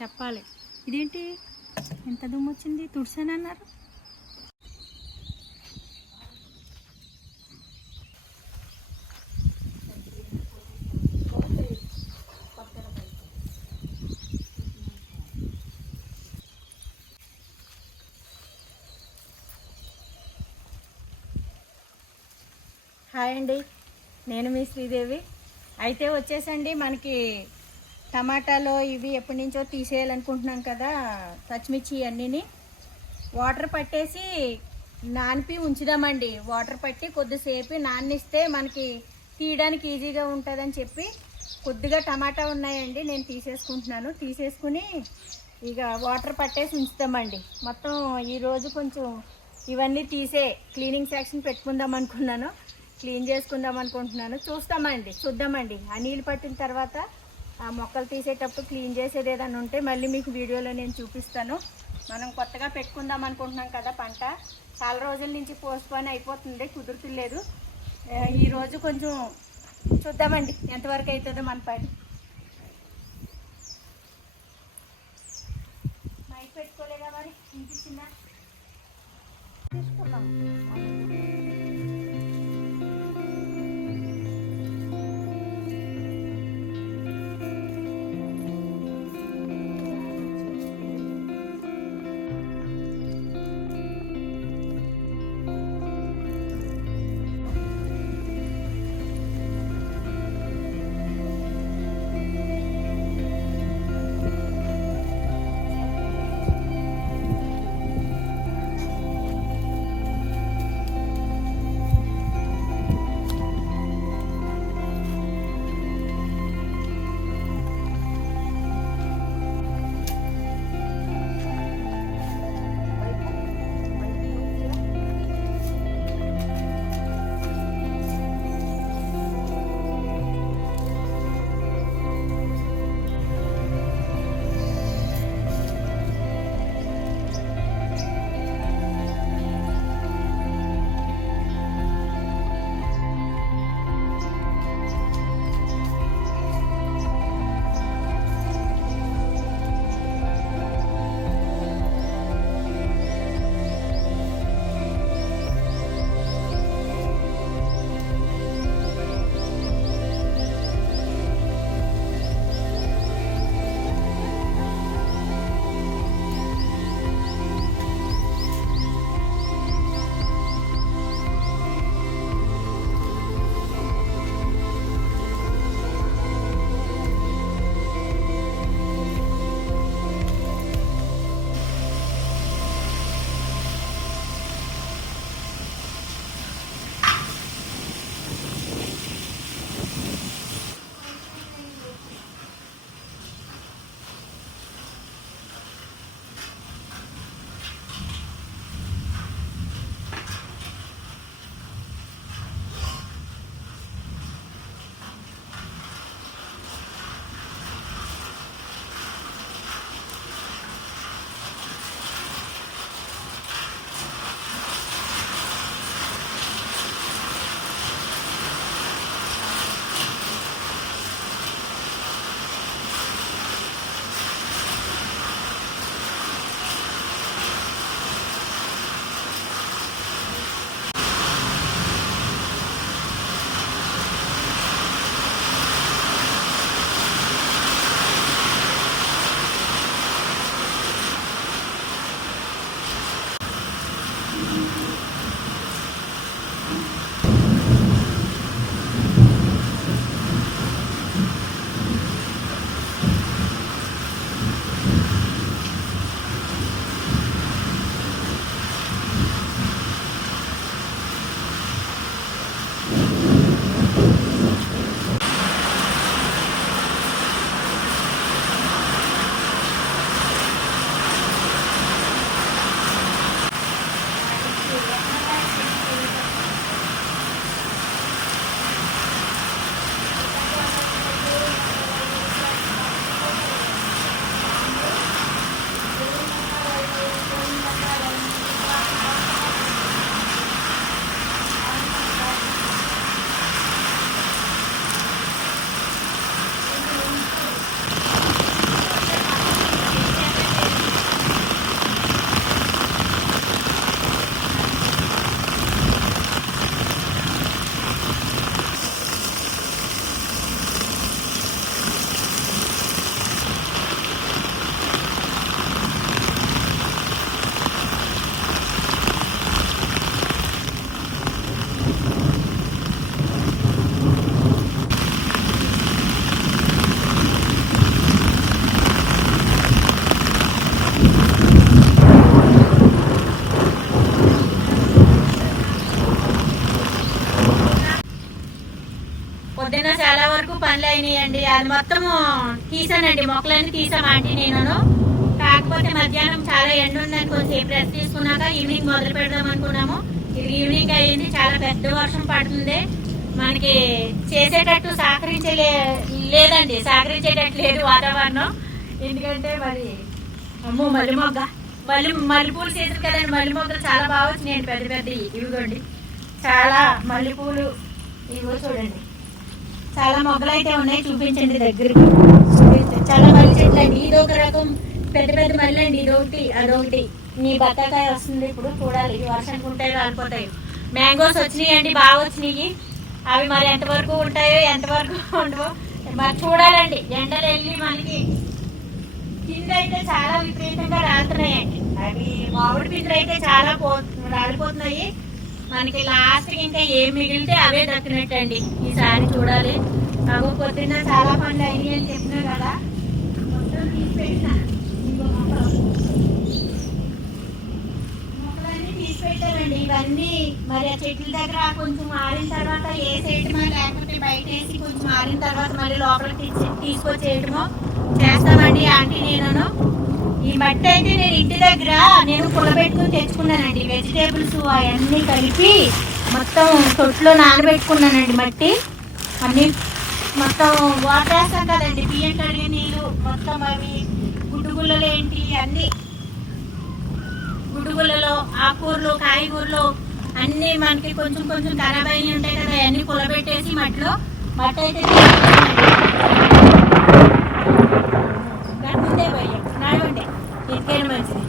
చెప్పాలి. ఇదేంటి ఎంత దుమ్ము వచ్చింది? తుడిసానన్నారు. హాయ్ అండి, నేను మీ శ్రీదేవి. అయితే వచ్చేసండి, మనకి టమాటాలో ఇవి ఎప్పటి నుంచో తీసేయాలనుకుంటున్నాం కదా, పచ్చిమిర్చి అన్నీని వాటర్ పట్టేసి నానిపి ఉంచుదామండి. వాటర్ పట్టి కొద్దిసేపు నానిస్తే మనకి తీయడానికి ఈజీగా ఉంటుందని చెప్పి కొద్దిగా టమాటా ఉన్నాయండి, నేను తీసేసుకుంటున్నాను. తీసేసుకుని ఇక వాటర్ పట్టేసి ఉంచుతామండి. మొత్తం ఈరోజు కొంచెం ఇవన్నీ తీసే క్లీనింగ్ సెక్షన్ పెట్టుకుందాం అనుకున్నాను, క్లీన్ చేసుకుందాం అనుకుంటున్నాను. చూద్దామండి. ఆ నీళ్ళు పట్టిన తర్వాత ఆ మొక్కలు తీసేటప్పుడు క్లీన్ చేసేది ఏదైనా ఉంటే మళ్ళీ మీకు వీడియోలో నేను చూపిస్తాను. మనం కొత్తగా పెట్టుకుందాం అనుకుంటున్నాం కదా, పంట చాలా రోజుల నుంచి పోస్ట్పోన్ అయిపోతుంది, కుదురుతులేదు. ఈరోజు కొంచెం చూద్దామండి ఎంతవరకు అవుతుందో మన పని. మైక్ పెట్టుకోలేదా మరి? వినిపించిందా? తీసుకున్నాం. పనులు అయినాయండి. అది మొత్తము తీసానండి, మొక్కలన్నీ తీసాం ఆంటీ నేను. కాకపోతే మధ్యాహ్నం చాలా ఎండ ఉందని కొంచెం రెస్ట్ తీసుకున్నాక ఈవినింగ్ మొదలు పెడదాం అనుకున్నాము. ఇది ఈవినింగ్ అయ్యింది, చాలా పెద్ద వర్షం పడుతుంది. మనకి చేసేటట్టు లేదండి, సహకరించేటట్టు లేదు వాతావరణం. ఎందుకంటే మరి అమ్మో మల్లె మొగ్గ, మల్లెపూలు సీజన్ కదండి. మల్లె మొగ్గలు చాలా బాగా వచ్చినాయండి, పెద్ద పెద్ద ఇవిగోండి. చాలా మల్లెపూలు ఇవి చూడండి, చాలా మొగ్గలు అయితే ఉన్నాయి. చూపించండి దగ్గరికి, చాలా మల్లె చెట్లు అండి. ఇది ఒక రకం పెద్ద పెద్ద మల్లె అండి, ఇదొకటి అదొకటి. నీ బత్తాకాయ వస్తుంది ఇప్పుడు, చూడాలి వర్షానికి ఉంటాయి రాలిపోతాయి. మ్యాంగోస్ వచ్చినాయి అండి, బాగా వచ్చినాయి. అవి మరి ఎంతవరకు ఉంటాయో ఎంతవరకు ఉండవో మరి చూడాలండి. ఎండలు వెళ్ళి మనకి కింద అయితే చాలా విపరీతంగా రాలుతున్నాయండి. అవి మామిడి పిందులు అయితే చాలా రాలిపోతున్నాయి. మనకి లాస్ట్ ఇంకా ఏం మిగిలితే అవే దక్కినట్టండి. ఈసారి చూడాలి. నాకు పొద్దున్న చాలా పనులు అయినాయి అని చెప్పినా కదా, మొత్తం తీసి పెట్టినా. మొక్కలన్నీ తీసి పెట్టానండి. ఇవన్నీ మరి ఆ చెట్ల దగ్గర కొంచెం ఆరిన తర్వాత వేసేయటమో, లేకపోతే బయట వేసి కొంచెం ఆరిన తర్వాత మళ్ళీ లోపలికి తీసుకొచ్చేయటమో చేస్తామండి ఆంటీ నేను. ఈ మట్టి అయితే నేను ఇంటి దగ్గర పుల్లబెట్టుకుని తెచ్చుకున్నానండి. వెజిటేబుల్స్ అవన్నీ కలిపి మొత్తం తొట్లో నానబెట్టుకున్నానండి. మట్టి అన్ని మొత్తం వాటర్ వేస్తాం కదండి, బియ్యం కడిగే నీళ్ళు మొత్తం అవి గుడ్డుగుళ్ళలో ఏంటి అన్ని గుడ్డుగుళ్ళలో ఆకుకూరలు కాయగూరలు అన్నీ మనకి కొంచెం కొంచెం ఖరాబ్ అయినవి ఉంటాయి కదా, అవన్నీ పుల్లబెట్టేసి మట్టి అయితే ముందే పోయాం. నడవండి, ఎందుకైనా మంచిది.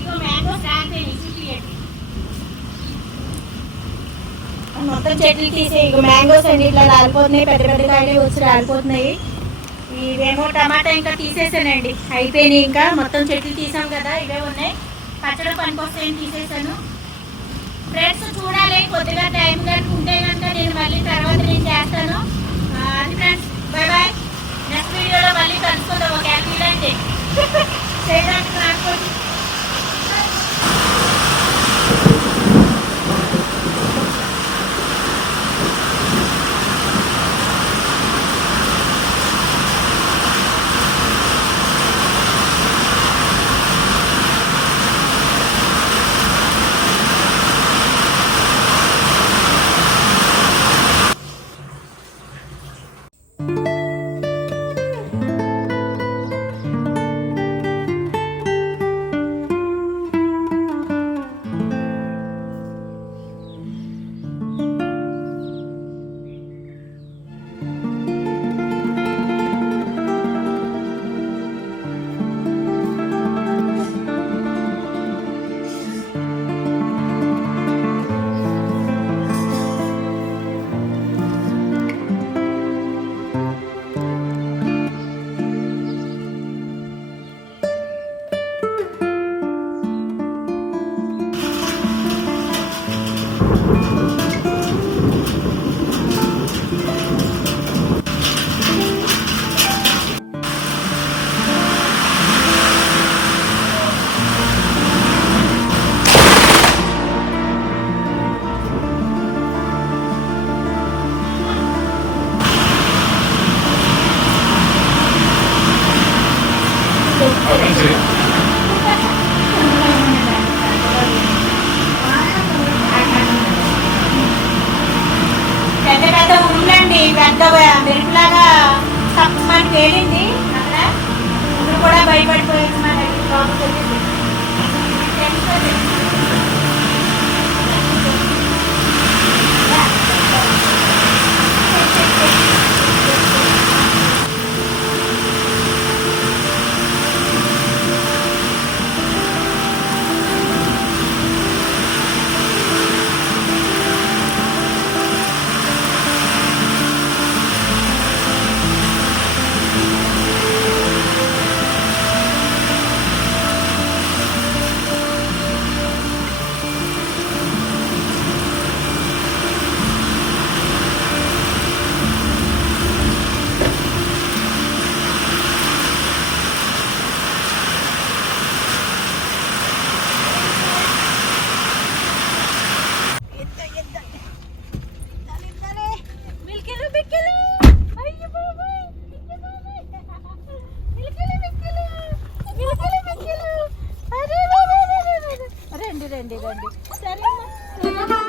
ఇగో మ్యాంగోస్ రాకపోయినాయి, చూపియండి. మొత్తం చెట్లు తీసి ఇక మ్యాంగోస్ అండి ఇట్లా రాలిపోతున్నాయి. పెద్ద పెద్ద కాయలు వచ్చి రాలిపోతున్నాయి. ఇవేమో టమాటా ఇంకా తీసేసానండి, అయిపోయినాయి. ఇంకా మొత్తం చెట్లు తీసాం కదా, ఇవే ఉన్నాయి. పచ్చడి పనికొస్తాయని తీసేసాను. ఫ్రెండ్స్ చూడాలి, కొద్దిగా టైం కనుక ఉంటే కనుక నేను మళ్ళీ తర్వాత చేస్తాను. అది ఫ్రెండ్స్, బాయ్ బాయ్. నెక్స్ట్ వీడియోలో మళ్ళీ కలుసుకుందాం. ఒక వీలండి చేయడానికి రాకపోతే పెద్ద పెద్ద ఊళ్ళండి, పెద్ద మెరుపులాగా తప్పమని తేలింది. అక్కడ ఊరు కూడా భయపడిపోయింది. మా దగ్గర రండి రండి. సరే అమ్మా.